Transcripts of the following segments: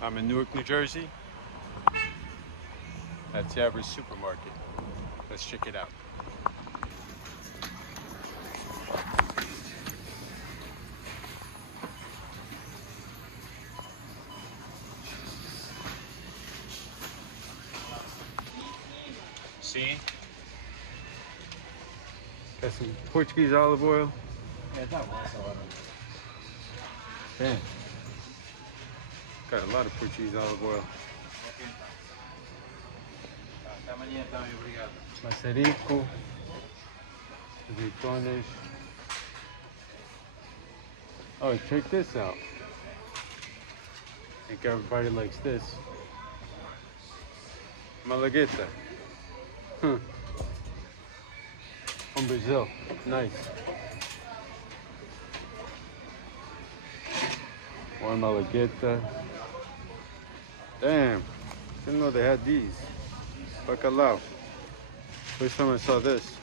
I'm in Newark, New Jersey at Seabra'S Supermarket. Let's check it out. See? Got some Portuguese olive oil. Damn. Got a lot of Portuguese olive oil. Macerico, azeitonas. Oh, check this out. I think everybody likes this. Malagueta. From Brazil. Nice. More malagueta. Damn. Didn't know they had these. Bacalhau. First time I saw this.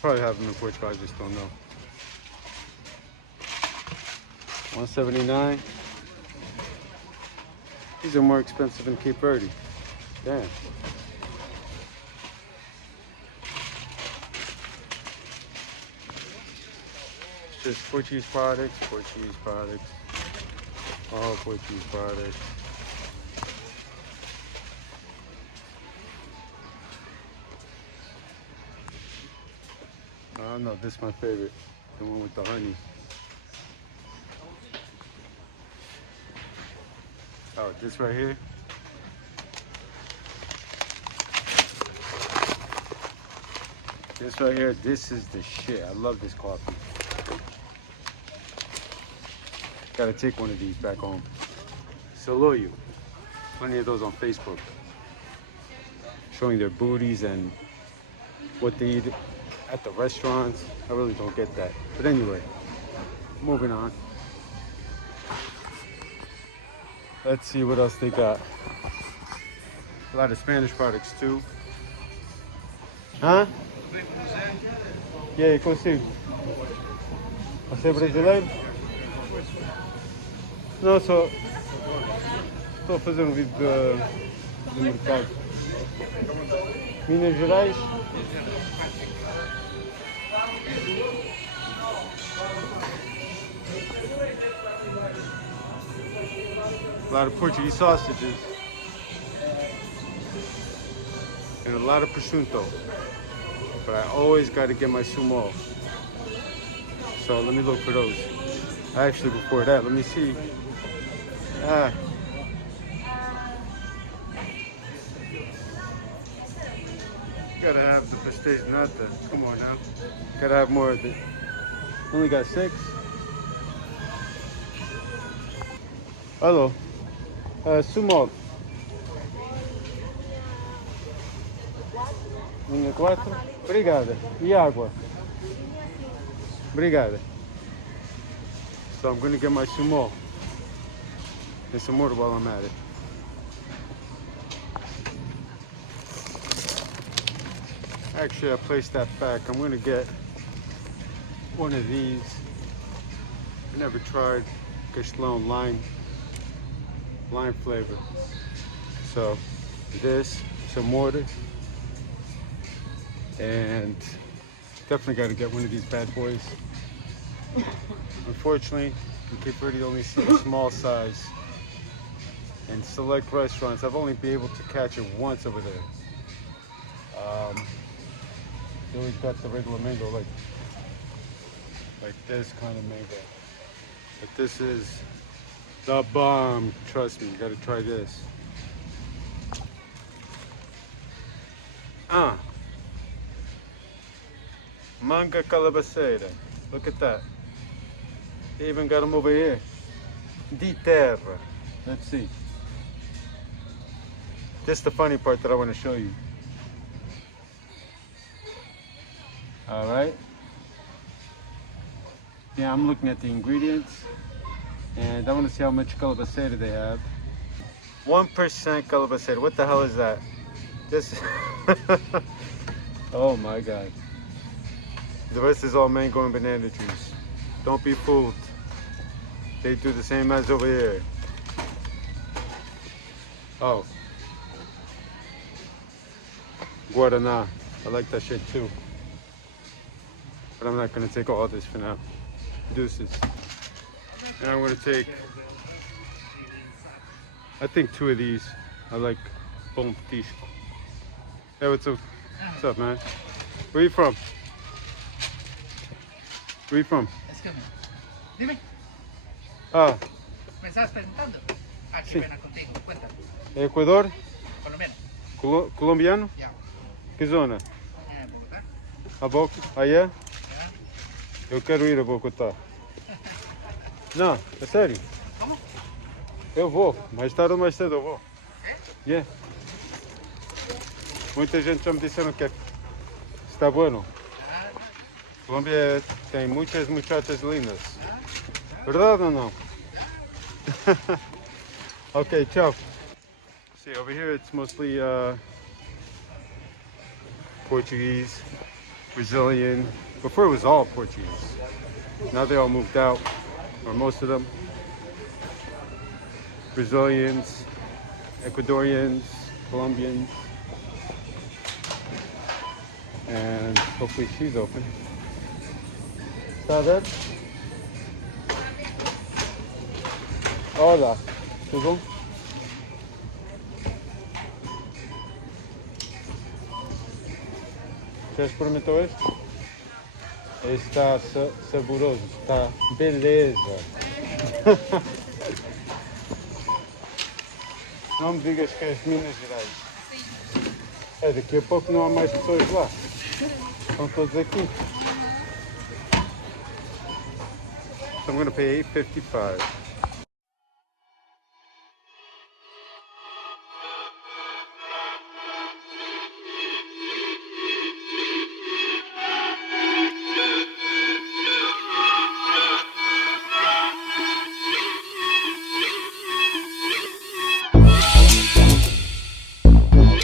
Probably have them in Portugal, I just don't know. $1.79. These are more expensive than Cape Verde. Damn. It's just Portuguese products, all Portuguese products. Oh no, this is my favorite. The one with the honey. Oh, this right here. This right here, this is the shit. I love this coffee. Gotta take one of these back home. Saloyo. Plenty of those on Facebook. Showing their booties and what they eat at the restaurants. I really don't get that. But anyway, moving on. Let's see what else they got. A lot of Spanish products too. Huh? Yeah, consigo. Você é brasileiro? Não, só estou a fazer um vídeo do mercado. Minas Gerais. A lot of Portuguese sausages and a lot of prosciutto, but I always got to get my sumo. So let me look for those. Actually, before that, let me see. Gotta have the pastéis nata. Come on now. Gotta have more of it. Only got 6. Hello. Sumo. Linha 4. Obrigada. E água. Obrigada. So I'm gonna get my sumo and some more while I'm at it. Actually, I placed that back. I'm gonna get one of these. I never tried Castelão lime flavor. So this, some mortar, and definitely got to get one of these bad boys. Unfortunately, in Cape Verde, only see a small size. In select restaurants, I've only been able to catch it once over there. They always got the regular mango, like this kind of mango. But this is the bomb. Trust me, you gotta try this. Manga calabaceira. Look at that. They even got them over here. Di terra. Let's see. This is the funny part that I want to show you. All right. Yeah, I'm looking at the ingredients, and I want to see how much calabaceira they have. 1% calabaceira. What the hell is that? This. Oh my God. The rest is all mango and banana juice. Don't be fooled. They do the same as over here. Oh. Guaraná. I like that shit too. But I'm not gonna take all this for now. Deuces. And I'm gonna take, I think 2 of these. I like bom pisco. Hey, what's up, man? Where you from? Where you from? Dime, Ah, ¿me estabas preguntando? Ah, qué Sí. pena contigo, cuéntame. Equador? Colombiano. Colombiano? Ya. Que zona? Bogotá. A Bogotá? Ah, é? Ya. Eu quero ir a Bogotá. Não, é sério. ¿Cómo? Eu vou. Mais tarde ou mais cedo eu vou. ¿Eh? Yeah. Muita gente já me disseram que está bueno. Ah, Colômbia tem muitas muchachas lindas. Verdade ou não? Okay, ciao. See, over here it's mostly Portuguese, Brazilian. Before it was all Portuguese. Now they all moved out, or most of them. Brazilians, Ecuadorians, Colombians. And hopefully she's open. Está there? Hola, tudo bom? Já experimentou este? Este está saboroso, está beleza. Não me digas que és de Minas Gerais. É, daqui a pouco não há mais pessoas lá. Estão todos aqui. So I'm going to pay $8.55.